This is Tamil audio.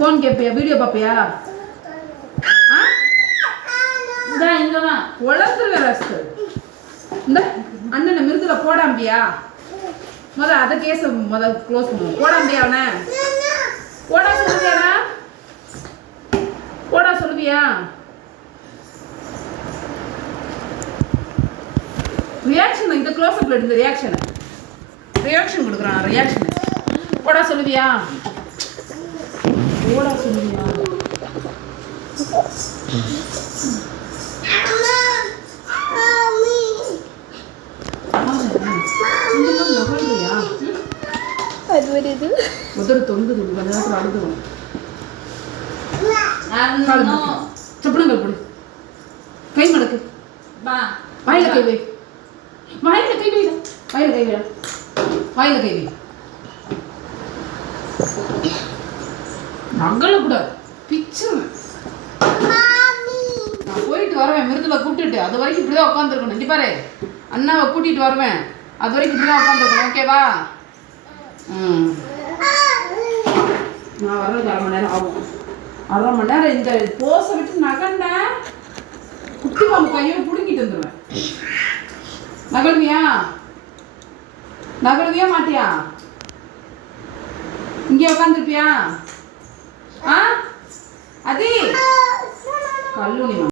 Phone கேட்பியா, video பார்ப்பியா? இங்கதான் உழந்துருவேன் ரஸ்கல். இந்த அண்ணனை மிருதுல போடாம்பியா? அதை கேஸ க்ளோஸ் பண்ணுவோம். போடாம்பியா அவனை? போடா சொல்லுவியாடா? போடா சொல்லுவியா? ரியாக்ஷன் இந்த க்ளோஸ் அப்ல எடுத்த ரியாக்ஷன் கொடுக்குறான். ரியாக்ஷன் போடா சொல்லுவியா? போடா சொல்லுவியா? முதல் தொங்குது கொஞ்ச நேரத்தில் அழுதுடும். சப்பனங்கள் போடு. கை மடக்கு. வாயில கை வை. வாயில கை வை. வாயில கை வை. வாயில கை வை. நகல கூட பிச்சு. நான் போயிட்டு வருவேன். மிருதுல கூப்பிட்டுட்டு அது வரைக்கும் இப்படிதான் உட்காந்துருக்கணும். இங்க பாரு, அண்ணாவை கூட்டிட்டு வருவேன். அது வரைக்கும் இப்படிதான் உட்காந்துருக்கணும். ஓகேவா? நான் வர்றது 1/2 மணி நேரம் ஆகும். 1/2 மணி நேரம் இந்த போஸை விட்டு நகண்டேன். குட்டி பாம்பு கையோடு பிடுங்கிட்டு வந்துடுவேன். நகழ்வியா? நகழ்வியா மாட்டியா? இங்கே உட்காந்துருப்பியா? அது கல்லூனி